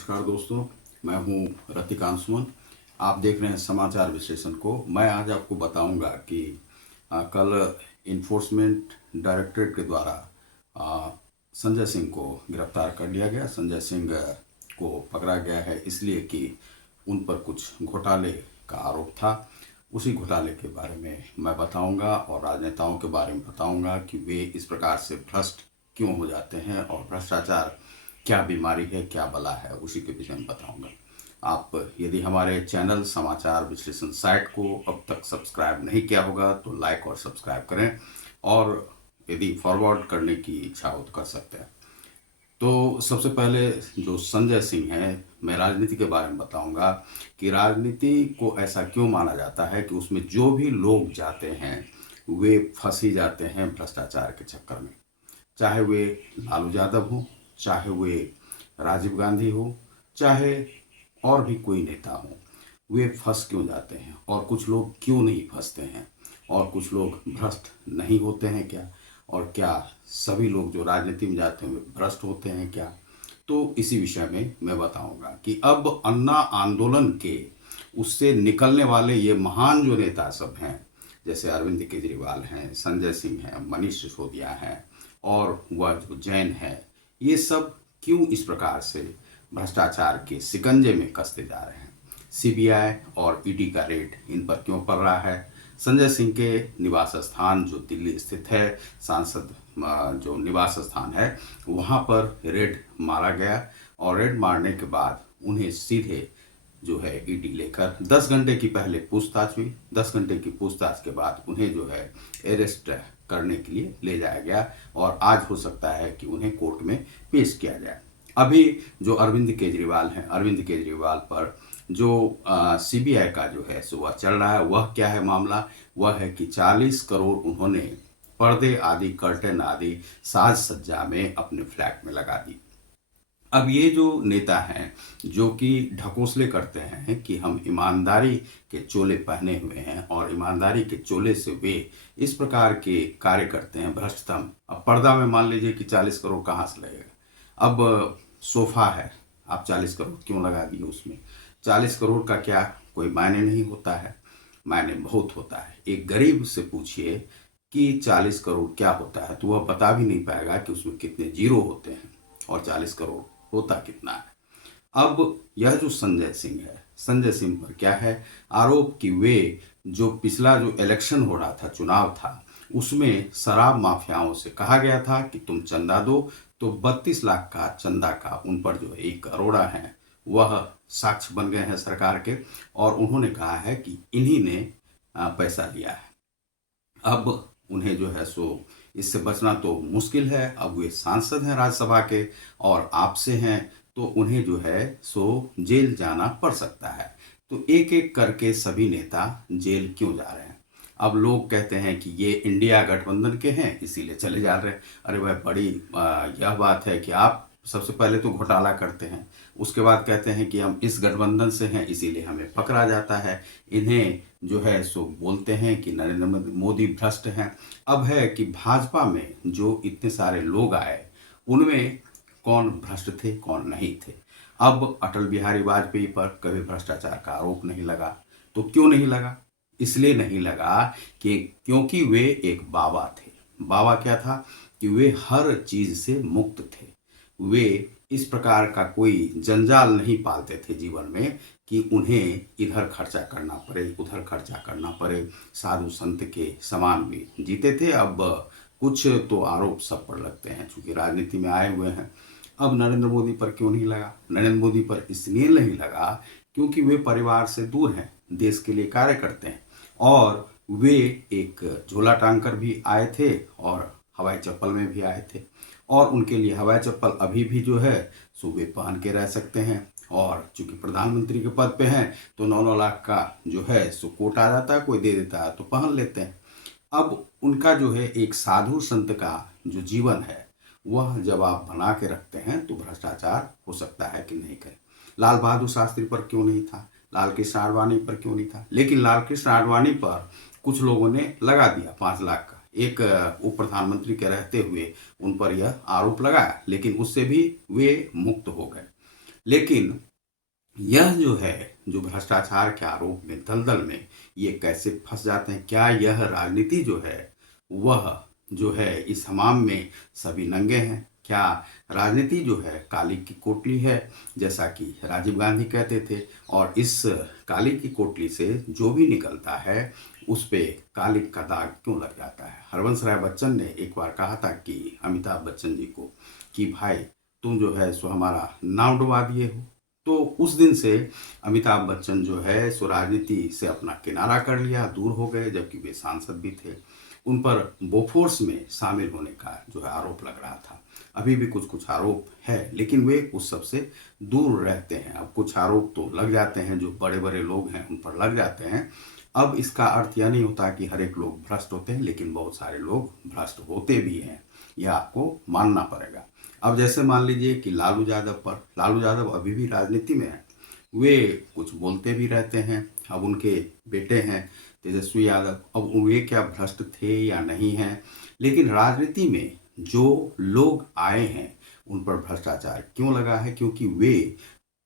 नमस्कार दोस्तों, मैं हूं रतिकांत सुमन। आप देख रहे हैं समाचार विश्लेषण को। मैं आज आपको बताऊंगा कि कल इन्फोर्समेंट डायरेक्टरेट के द्वारा संजय सिंह को गिरफ्तार कर लिया गया। संजय सिंह को पकड़ा गया है इसलिए कि उन पर कुछ घोटाले का आरोप था। उसी घोटाले के बारे में मैं बताऊंगा और राजनेताओं के बारे में बताऊंगा कि वे इस प्रकार से भ्रष्ट क्यों हो जाते हैं और भ्रष्टाचार क्या बीमारी है, क्या बला है, उसी के विषय में बताऊंगा। आप यदि हमारे चैनल समाचार विश्लेषण साइट को अब तक सब्सक्राइब नहीं किया होगा तो लाइक और सब्सक्राइब करें, और यदि फॉरवर्ड करने की इच्छा हो तो कर सकते हैं। तो सबसे पहले जो संजय सिंह हैं, मैं राजनीति के बारे में बताऊंगा कि राजनीति को ऐसा क्यों माना जाता है कि उसमें जो भी लोग जाते हैं वे फंस ही जाते हैं भ्रष्टाचार के चक्कर में। चाहे वे लालू यादव हो, चाहे वे राजीव गांधी हो, चाहे और भी कोई नेता हो, वे फंस क्यों जाते हैं और कुछ लोग क्यों नहीं फंसते हैं, और कुछ लोग भ्रष्ट नहीं होते हैं क्या, और क्या सभी लोग जो राजनीति में जाते हैं वे भ्रष्ट होते हैं क्या। तो इसी विषय में मैं बताऊंगा कि अब अन्ना आंदोलन के उससे निकलने वाले ये महान जो नेता सब हैं, जैसे अरविंद केजरीवाल हैं, संजय सिंह हैं, मनीष सिसोदिया हैं और वह जो जैन है, ये सब क्यों इस प्रकार से भ्रष्टाचार के शिकंजे में कसते जा रहे हैं। सीबीआई और ईडी का रेड इन पर क्यों पड़ रहा है। संजय सिंह के निवास स्थान जो दिल्ली स्थित है, सांसद जो निवास स्थान है, वहाँ पर रेड मारा गया और रेड मारने के बाद उन्हें सीधे जो है ईडी लेकर 10 घंटे की पहले पूछताछ हुई। 10 घंटे की पूछताछ के बाद उन्हें जो है अरेस्ट करने के लिए ले जाया गया और आज हो सकता है कि उन्हें कोर्ट में पेश किया जाए। अभी जो अरविंद केजरीवाल हैं, अरविंद केजरीवाल पर जो सीबीआई का जो है सो वह चल रहा है। वह क्या है मामला? वह है कि 40 करोड़ उन्होंने पर्दे आदि, कर्टन आदि साज सज्जा में अपने फ्लैट में लगा दी। अब ये जो नेता हैं जो कि ढकोसले करते हैं कि हम ईमानदारी के चोले पहने हुए हैं और ईमानदारी के चोले से वे इस प्रकार के कार्य करते हैं भ्रष्टतम। अब पर्दा में मान लीजिए कि 40 करोड़ कहाँ से लगेगा। अब सोफा है, आप 40 करोड़ क्यों लगा दिए उसमें? 40 करोड़ का क्या कोई मायने नहीं होता है? मायने बहुत होता है। एक गरीब से पूछिए कि 40 करोड़ क्या होता है तो वह बता भी नहीं पाएगा कि उसमें कितने जीरो होते हैं और 40 करोड़ होता कितना है। अब यह जो संजय सिंह है, संजय सिंह पर क्या है आरोप कि वे जो पिछला जो इलेक्शन हो रहा था, चुनाव था, उसमें शराब माफियाओं से कहा गया था कि तुम चंदा दो, तो 32 लाख का चंदा का उन पर जो एक अरोड़ा है वह साक्ष्य बन गए हैं सरकार के, और उन्होंने कहा है कि इन्हीं ने पैसा लिया है। अब उन्हें जो है सो इससे बचना तो मुश्किल है। अब वे सांसद हैं राज्यसभा के और आपसे हैं, तो उन्हें जो है सो जेल जाना पड़ सकता है। तो एक एक करके सभी नेता जेल क्यों जा रहे हैं? अब लोग कहते हैं कि ये इंडिया गठबंधन के हैं इसीलिए चले जा रहे हैं। अरे भाई, बड़ी यह बात है कि आप सबसे पहले तो घोटाला करते हैं, उसके बाद कहते हैं कि हम इस गठबंधन से हैं इसीलिए हमें पकड़ा जाता है। इन्हें जो है सो बोलते हैं कि नरेंद्र मोदी भ्रष्ट हैं। अब है कि भाजपा में जो इतने सारे लोग आए उनमें कौन भ्रष्ट थे, कौन नहीं थे। अब अटल बिहारी वाजपेयी पर कभी भ्रष्टाचार का आरोप नहीं लगा। तो क्यों नहीं लगा? इसलिए नहीं लगा कि क्योंकि वे एक बाबा थे। बाबा क्या था कि वे हर चीज से मुक्त थे। वे इस प्रकार का कोई जंजाल नहीं पालते थे जीवन में कि उन्हें इधर खर्चा करना पड़े, उधर खर्चा करना पड़े। साधु संत के समान भी जीते थे। अब कुछ तो आरोप सब पर लगते हैं चूंकि राजनीति में आए हुए हैं। अब नरेंद्र मोदी पर क्यों नहीं लगा? नरेंद्र मोदी पर इसलिए नहीं लगा क्योंकि वे परिवार से दूर हैं, देश के लिए कार्य करते हैं, और वे एक झोला टांग कर भी आए थे और हवाई चप्पल में भी आए थे, और उनके लिए हवाई चप्पल अभी भी जो है सो वे पहन के रह सकते हैं। और चूंकि प्रधानमंत्री के पद पे हैं तो 9-9 लाख का जो है सो कोट आ जाता है, कोई दे देता है तो पहन लेते हैं। अब उनका जो है एक साधु संत का जो जीवन है वह जब आप बना के रखते हैं तो भ्रष्टाचार हो सकता है कि नहीं करें। लाल बहादुर शास्त्री पर क्यों नहीं था? लाल कृष्ण आडवाणी पर क्यों नहीं था? लेकिन लाल कृष्ण आडवाणी पर कुछ लोगों ने लगा दिया 5 लाख का। एक उप प्रधानमंत्री के रहते हुए उन पर यह आरोप लगाया, लेकिन उससे भी वे मुक्त हो गए। लेकिन यह जो है, जो भ्रष्टाचार के आरोप में दलदल में ये कैसे फंस जाते हैं, क्या यह राजनीति जो है वह जो है इस हमाम में सभी नंगे हैं? क्या राजनीति जो है काली की कोटली है, जैसा कि राजीव गांधी कहते थे? और इस काली की कोटली से जो भी निकलता है उस पे काली का दाग क्यों लग जाता है? हरवंश राय बच्चन ने एक बार कहा था कि अमिताभ बच्चन जी को कि भाई तुम जो है सो हमारा नाम डुबा दिए हो। तो उस दिन से अमिताभ बच्चन जो है सो राजनीति से अपना किनारा कर लिया, दूर हो गए, जबकि वे सांसद भी थे। उन पर बोफोर्स में शामिल होने का जो है आरोप लग रहा था। अभी भी कुछ कुछ आरोप है, लेकिन वे उस सब से दूर रहते हैं। अब कुछ आरोप तो लग जाते हैं, जो बड़े बड़े लोग हैं उन पर लग जाते हैं। अब इसका अर्थ यह नहीं होता कि हर एक लोग भ्रष्ट होते हैं, लेकिन बहुत सारे लोग भ्रष्ट होते भी हैं, यह आपको मानना पड़ेगा। अब जैसे मान लीजिए कि लालू यादव अभी भी राजनीति में है, वे कुछ बोलते भी रहते हैं। अब उनके बेटे हैं तेजस्वी यादव, अब वे क्या भ्रष्ट थे या नहीं हैं, लेकिन राजनीति में जो लोग आए हैं उन पर भ्रष्टाचार क्यों लगा है? क्योंकि वे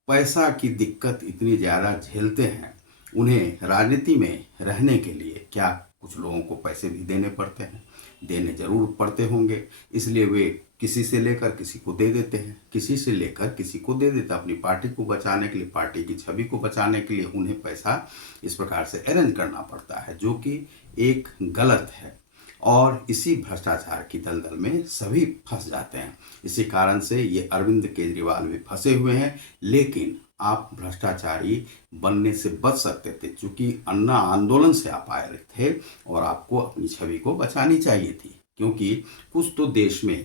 पैसा की दिक्कत इतनी ज़्यादा झेलते हैं। उन्हें राजनीति में रहने के लिए क्या कुछ लोगों को पैसे भी देने पड़ते हैं, देने जरूर पड़ते होंगे, इसलिए वे किसी से लेकर किसी को दे देते हैं, किसी से लेकर किसी को दे देते हैं। अपनी पार्टी को बचाने के लिए, पार्टी की छवि को बचाने के लिए उन्हें पैसा इस प्रकार से अरेंज करना पड़ता है, जो कि एक गलत है। और इसी भ्रष्टाचार की दलदल में सभी फंस जाते हैं। इसी कारण से ये अरविंद केजरीवाल भी फंसे हुए हैं। लेकिन आप भ्रष्टाचारी बनने से बच सकते थे, क्योंकि अन्ना आंदोलन से आप आए थे और आपको अपनी छवि को बचानी चाहिए थी। क्योंकि कुछ तो देश में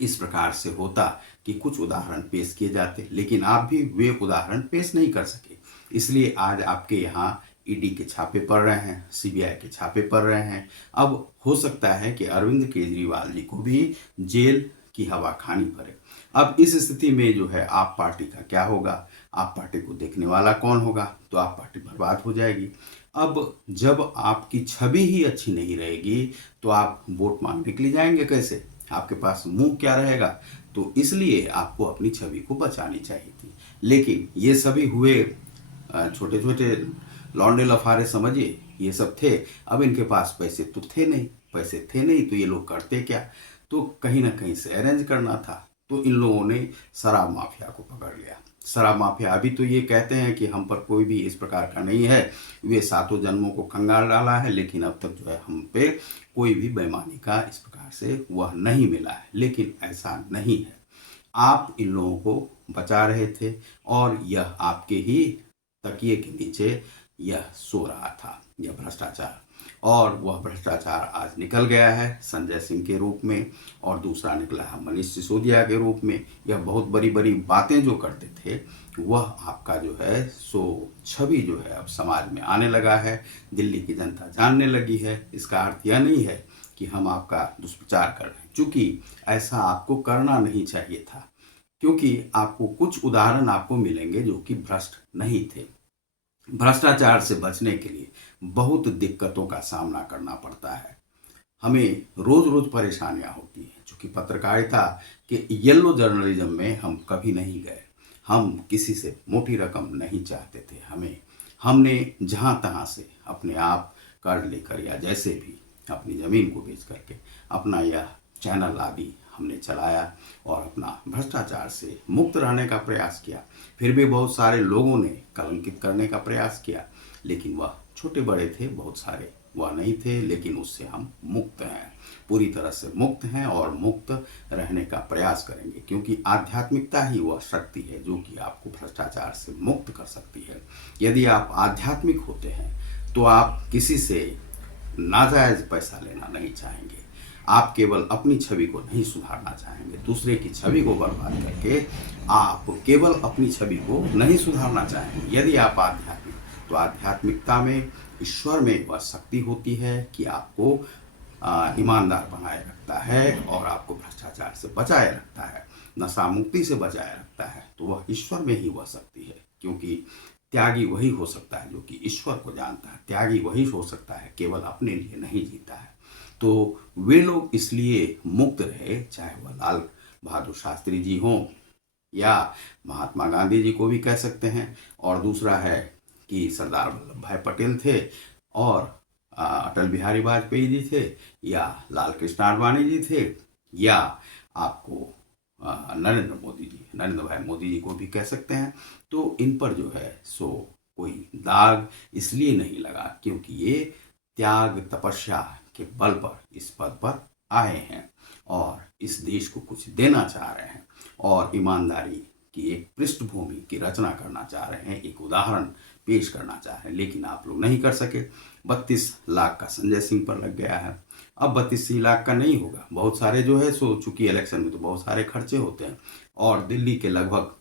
इस प्रकार से होता कि कुछ उदाहरण पेश किए जाते, लेकिन आप भी वे उदाहरण पेश नहीं कर सके। इसलिए आज आपके यहाँ ईडी के छापे पड़ रहे हैं, सीबीआई के छापे पड़ रहे हैं। अब हो सकता है कि अरविंद केजरीवाल जी को भी जेल की हवा खानी पड़े। अब इस स्थिति में जो है आप पार्टी का क्या होगा? आप पार्टी को देखने वाला कौन होगा? तो आप पार्टी बर्बाद हो जाएगी। अब जब आपकी छवि ही अच्छी नहीं रहेगी तो आप वोट मांगने के लिए जाएंगे कैसे? आपके पास मुंह क्या रहेगा? तो इसलिए आपको अपनी छवि को बचानी चाहिए थी। लेकिन ये सभी हुए छोटे छोटे लौंडे लफारे समझिए, ये सब थे। अब इनके पास पैसे तो थे नहीं, पैसे थे नहीं तो ये लोग करते क्या? तो कहीं ना कहीं से अरेंज करना था। तो इन लोगों ने शराब माफिया को पकड़ लिया। शराब माफिया अभी तो ये कहते हैं कि हम पर कोई भी इस प्रकार का नहीं है, वे सातों जन्मों को कंगाल डाला है, लेकिन अब तक जो है हम पे कोई भी बेईमानी का इस प्रकार से वह नहीं मिला है। लेकिन ऐसा नहीं है, आप इन लोगों को बचा रहे थे और यह आपके ही तकिए के नीचे यह सो रहा था, यह भ्रष्टाचार। और वह भ्रष्टाचार आज निकल गया है संजय सिंह के रूप में, और दूसरा निकला है मनीष सिसोदिया के रूप में। यह बहुत बड़ी बड़ी बातें जो करते थे, वह आपका जो है सो छवि जो है अब समाज में आने लगा है, दिल्ली की जनता जानने लगी है। इसका अर्थ यह नहीं है कि हम आपका दुष्प्रचार कर रहे हैं, क्योंकि ऐसा आपको करना नहीं चाहिए था। क्योंकि आपको कुछ उदाहरण आपको मिलेंगे जो कि भ्रष्ट नहीं थे। भ्रष्टाचार से बचने के लिए बहुत दिक्कतों का सामना करना पड़ता है, हमें रोज रोज परेशानियां होती हैं। चूंकि पत्रकारिता के येलो जर्नलिज्म में हम कभी नहीं गए, हम किसी से मोटी रकम नहीं चाहते थे। हमने जहां तहां से अपने आप कर्ज लेकर या जैसे भी अपनी ज़मीन को बेच करके अपना यह चैनल आदि हमने चलाया और अपना भ्रष्टाचार से मुक्त रहने का प्रयास किया। फिर भी बहुत सारे लोगों ने कलंकित करने का प्रयास किया, लेकिन वह छोटे बड़े थे, बहुत सारे वह नहीं थे। लेकिन उससे हम मुक्त हैं, पूरी तरह से मुक्त हैं और मुक्त रहने का प्रयास करेंगे, क्योंकि आध्यात्मिकता ही वह शक्ति है जो कि आपको भ्रष्टाचार से मुक्त कर सकती है। यदि आप आध्यात्मिक होते हैं तो आप किसी से नाजायज पैसा लेना नहीं चाहेंगे, आप केवल अपनी छवि को नहीं सुधारना चाहेंगे, दूसरे की छवि को बर्बाद करके आप केवल अपनी छवि को नहीं सुधारना चाहेंगे। यदि आप आध्यात्मिक, तो आध्यात्मिकता में ईश्वर में वह शक्ति होती है कि आपको ईमानदार बनाए रखता है और आपको भ्रष्टाचार से बचाए रखता है, नशा मुक्ति से बचाए रखता है। तो वह ईश्वर में ही वह शक्ति है, क्योंकि त्यागी वही हो सकता है जो कि ईश्वर को जानता है। त्यागी वही हो सकता है, केवल अपने लिए नहीं जीता है। तो वे लोग इसलिए मुक्त रहे, चाहे वह लाल बहादुर शास्त्री जी हों या महात्मा गांधी जी को भी कह सकते हैं। और दूसरा है कि सरदार वल्लभ भाई पटेल थे, और अटल बिहारी वाजपेयी जी थे, या लाल कृष्ण आडवाणी जी थे, या आपको नरेंद्र भाई मोदी जी को भी कह सकते हैं। तो इन पर जो है सो कोई दाग इसलिए नहीं लगा क्योंकि ये त्याग तपस्या के बल पर इस पद पर आए हैं और इस देश को कुछ देना चाह रहे हैं और ईमानदारी की एक पृष्ठभूमि की रचना करना चाह रहे हैं, एक उदाहरण पेश करना चाह रहे हैं। लेकिन आप लोग नहीं कर सके। 32 लाख का संजय सिंह पर लग गया है। अब 32 लाख का नहीं होगा, बहुत सारे जो है सो चूंकि इलेक्शन में तो बहुत सारे खर्चे होते हैं और दिल्ली के लगभग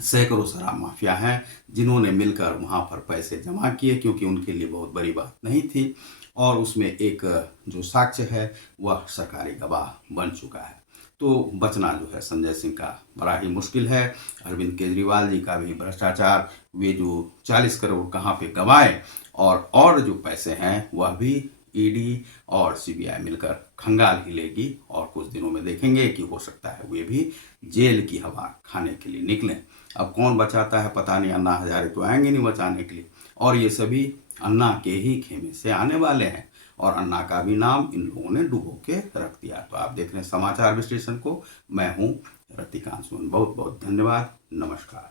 सैकड़ों शराब माफिया हैं जिन्होंने मिलकर वहां पर पैसे जमा किए, क्योंकि उनके लिए बहुत बड़ी बात नहीं थी। और उसमें एक जो साक्ष्य है वह सरकारी गवाह बन चुका है। तो बचना जो है संजय सिंह का बड़ा ही मुश्किल है। अरविंद केजरीवाल जी का भी भ्रष्टाचार, वे जो 40 करोड़ कहाँ पे गंवाए, और जो पैसे हैं वह भी ईडी और सीबीआई मिलकर खंगाल ही लेगी और कुछ दिनों में देखेंगे कि हो सकता है वे भी जेल की हवा खाने के लिए निकलें। अब कौन बचाता है पता नहीं, अन्ना हजारे तो आएंगे नहीं बचाने के लिए, और ये सभी अन्ना के ही खेमे से आने वाले हैं और अन्ना का भी नाम इन लोगों ने डुबो के रख दिया। तो आप देख रहे हैं समाचार विश्लेषण को, मैं हूं रतिकांत सुमन। बहुत बहुत धन्यवाद, नमस्कार।